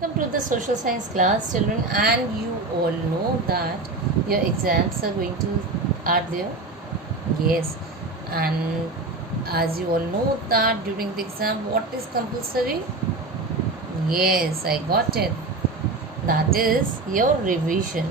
Welcome to the social science class, children, and you all know that your exams are going to are there. Yes, and as you all know that during the exam, what is compulsory? Yes, I got it. That is your revision.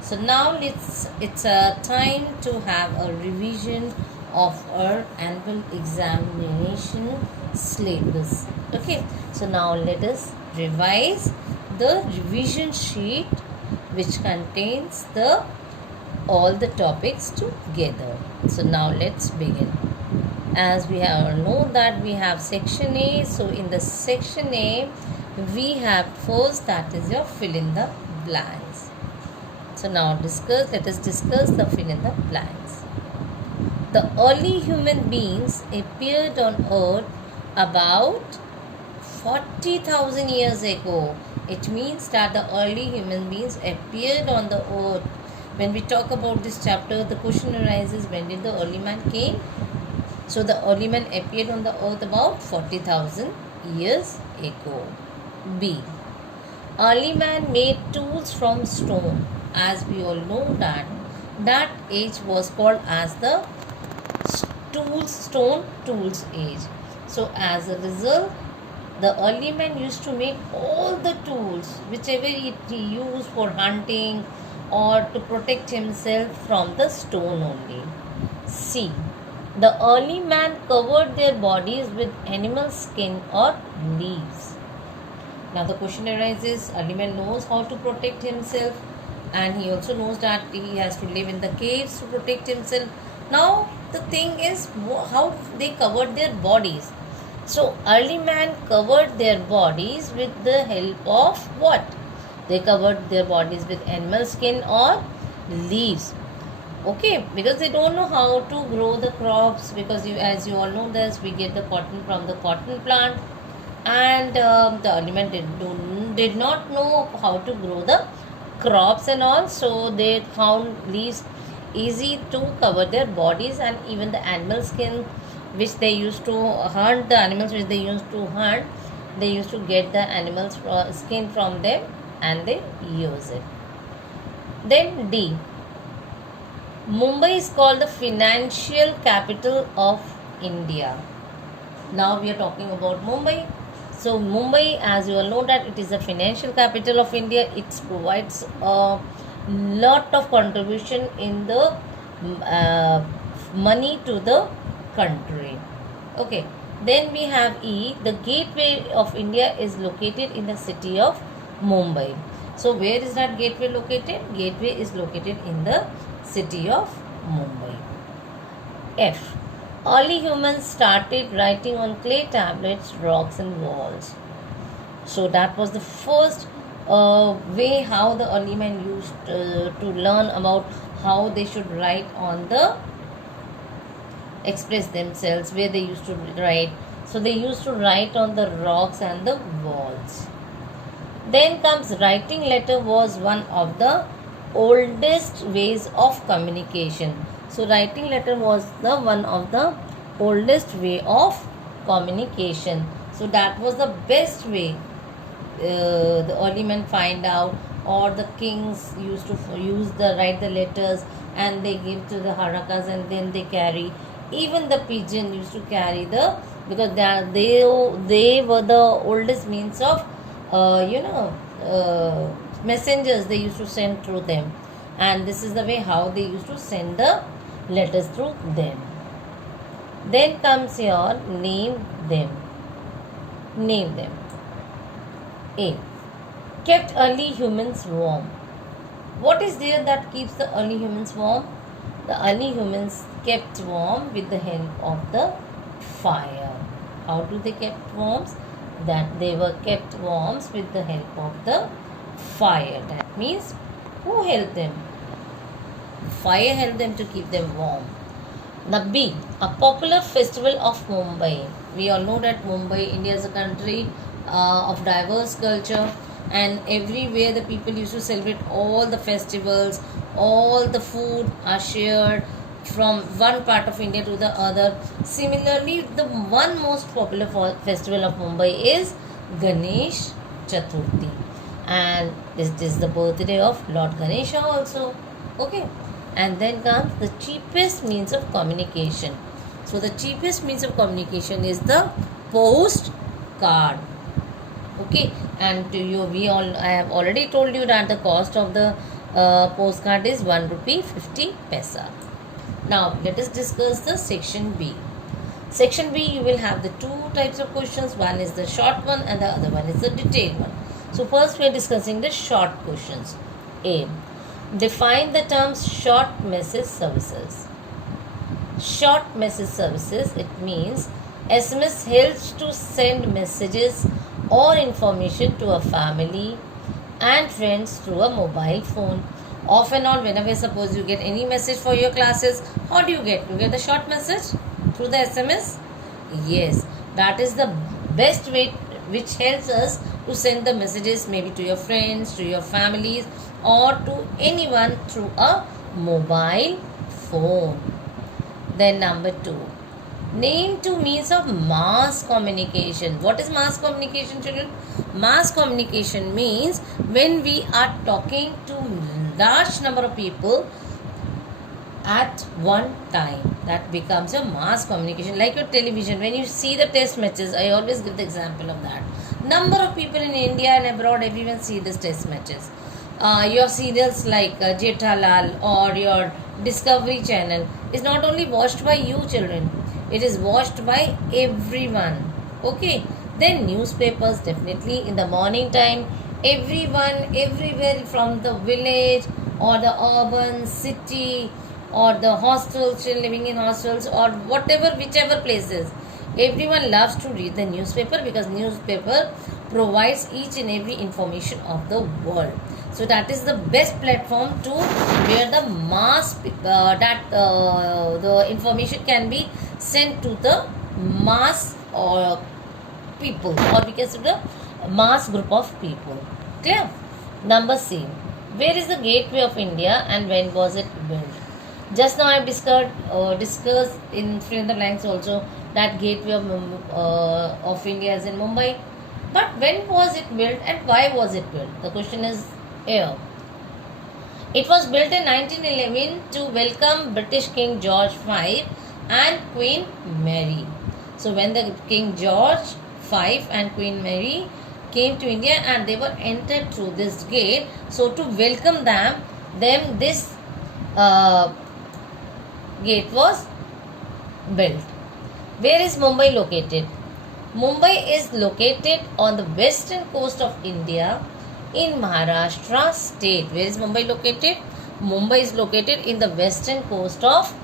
So now it's a time to have a revision of our annual examination syllabus. Okay, so now let us revise the revision sheet which contains the all the topics together. So now let's begin. As we have know that we have section A, so in the section A we have first, that is your fill in the blanks. So now let us discuss the fill in the blanks. The early human beings appeared on earth about 40,000 years ago. It means that the early human beings appeared on the earth. When we talk about this chapter, the question arises, when did the early man came? So the early man appeared on the earth about 40,000 years ago. B. Early man made tools from stone. As we all know that age was called as the stone tools age. So as a result, the early man used to make all the tools whichever he used for hunting or to protect himself from the stone only. C. The early man covered their bodies with animal skin or leaves. Now the question arises, early man knows how to protect himself, and he also knows that he has to live in the caves to protect himself. Now the thing is how they covered their bodies. So early man covered their bodies with the help of what? They covered their bodies with animal skin or leaves. Okay, because they don't know how to grow the crops, because as you all know this, we get the cotton from the cotton plant, and the early man did not know how to grow the crops and all, so they found leaves easy to cover their bodies, and even the animal skin which they used to hunt, the animals which they used to hunt, they used to get the animals skin from them and they use it. Then D. Mumbai is called the financial capital of India. Now we are talking about Mumbai. So Mumbai, as you all know that it is a financial capital of India. It provides a lot of contribution in the money to the country. Okay. Then we have E. The gateway of India is located in the city of Mumbai. So where is that gateway located? Gateway is located in the city of Mumbai. F. Early humans started writing on clay tablets, rocks and walls. So that was the first way how the early men used to learn about how they should write on the express themselves, where they used to write. So they used to write on the rocks and the walls. Then comes writing letter was one of the oldest ways of communication. So writing letter was the one of the oldest way of communication. So that was the best way the early men find out, or the kings used to write the letters and they give to the harakas and then they carry. Even the pigeon used to carry because they were the oldest means of messengers they used to send through them, and this is the way how they used to send the letters through them. Then comes your name them. A. Kept early humans warm. What is there that keeps the early humans warm? The early humans kept warm with the help of the fire. How do they kept warm? That they were kept warm with the help of the fire. That means who helped them? Fire helped them to keep them warm. Now B. A popular festival of Mumbai. We all know that Mumbai, India is a country of diverse culture, and everywhere the people used to celebrate all the festivals, all the food are shared from one part of India to the other. Similarly, the one most popular festival of Mumbai is Ganesh Chaturthi. and this is the birthday of Lord Ganesha also. Okay, and then comes the cheapest means of communication. So the cheapest means of communication is the postcard. Okay, and to you, I have already told you that the cost of the postcard is 1 rupee 50 paisa. Now let us discuss the section B. Section B, you will have the two types of questions. One is the short one and the other one is the detailed one. So first we are discussing the short questions. A. Define the terms short message services. Short message services, it means SMS helps to send messages or information to a family and friends through a mobile phone. Off and on, whenever suppose you get any message for your classes, how do you get? You get the short message through the SMS? Yes, that is the best way which helps us to send the messages maybe to your friends, to your families, or to anyone through a mobile phone. Then number 2, name two means of mass communication. What is mass communication, children? Mass communication means when we are talking to large number of people at one time, that becomes a mass communication. Like your television, when you see the test matches, I always give the example of that. Number of people in India and abroad, everyone see this test matches. Your serials like Jethalal or your Discovery Channel is not only watched by you children, it is watched by everyone. Okay, then newspapers, definitely in the morning time, everyone everywhere from the village or the urban city or the hostels, living in hostels or whatever, whichever places, everyone loves to read the newspaper because newspaper provides each and every information of the world. So that is the best platform to where the mass the information can be sent to the mass or people, or we can say the mass group of people. Clear? Number C. Where is the Gateway of India and when was it built? Just now I have discussed in fill in the blanks also that Gateway of India is in Mumbai. But when was it built and why was it built? The question is here. It was built in 1911 to welcome British King George V and Queen Mary. So when the King George V and Queen Mary came to India and they were entered through this gate, so to welcome them this gate was built. Where is Mumbai located? Mumbai is located on the western coast of India in Maharashtra state. Where is Mumbai located? Mumbai is located in the western coast of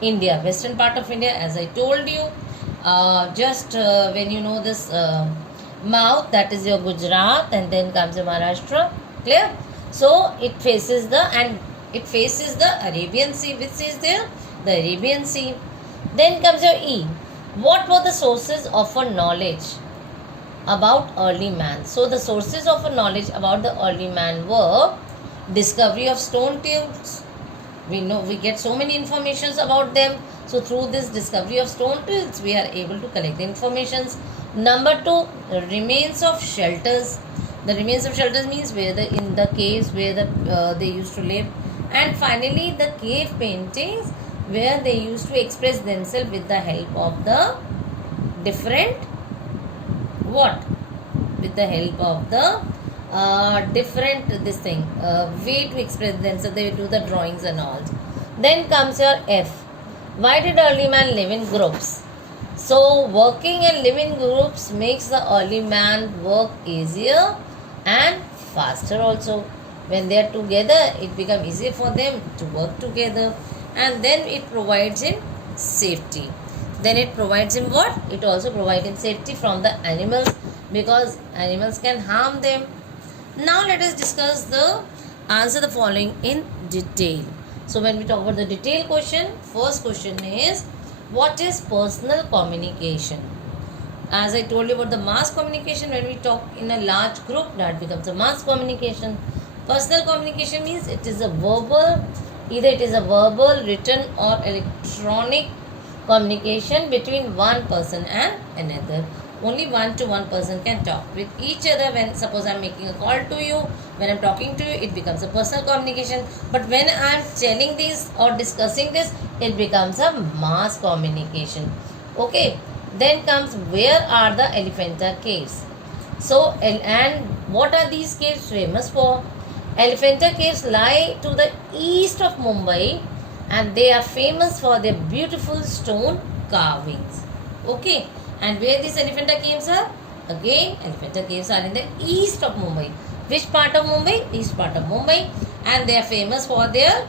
India, western part of India, as I told you. When you know this mouth, that is your Gujarat, and then comes your Maharashtra. Clear? So it faces the Arabian Sea. Which is there? The Arabian Sea. Then comes your E. What were the sources of our knowledge about early man? So the sources of our knowledge about the early man were discovery of stone tools. We get so many informations about them. So through this discovery of stone tools, we are able to collect the informations. Number 2, remains of shelters. The remains of shelters means in the caves where they used to live. And finally, the cave paintings where they used to express themselves with the help of the different with the help of the way to express themselves. They do the drawings and all. Then comes your F. Why did early man live in groups? So working and living groups makes the early man work easier and faster also. When they are together, it becomes easier for them to work together. And then it provides him safety. Then it provides him what? It also provides him safety from the animals, because animals can harm them. Now let us discuss answer the following in detail. So when we talk about the detailed question, first question is, what is personal communication? As I told you about the mass communication, when we talk in a large group, that becomes a mass communication. Personal communication means either it is a verbal, written or electronic communication between one person and another. only one to one person can talk with each other. When suppose I'm making a call to you, when I'm talking to you, it becomes a personal communication. But when I'm telling this or discussing this, it becomes a mass communication. Okay. Then comes, where are the Elephanta caves? So, and what are these caves famous for? Elephanta caves lie to the east of Mumbai, and they are famous for their beautiful stone carvings. Okay, and where these Elephanta caves are? Again, Elephanta caves are in the east of Mumbai. Which part of Mumbai? East part of Mumbai, and they are famous for their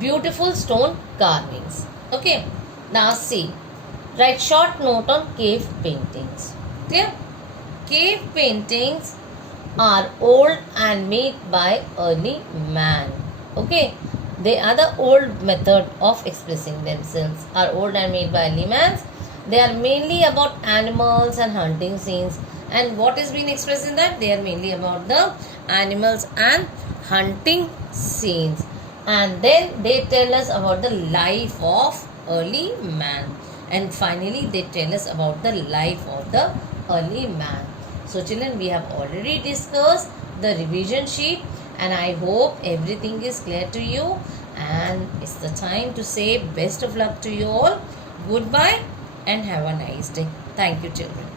beautiful stone carvings. Okay, now see, write short note on cave paintings. Clear? Cave paintings are old and made by early man. Okay, they are the old method of expressing themselves. Are old and made by early man. They are mainly about animals and hunting scenes. And what is being expressed in that? They are mainly about the animals and hunting scenes. And then they tell us about the life of early man. And finally, they tell us about the life of the early man. So children, we have already discussed the revision sheet, and I hope everything is clear to you, and it's the time to say best of luck to you all. Goodbye and have a nice day. Thank you children.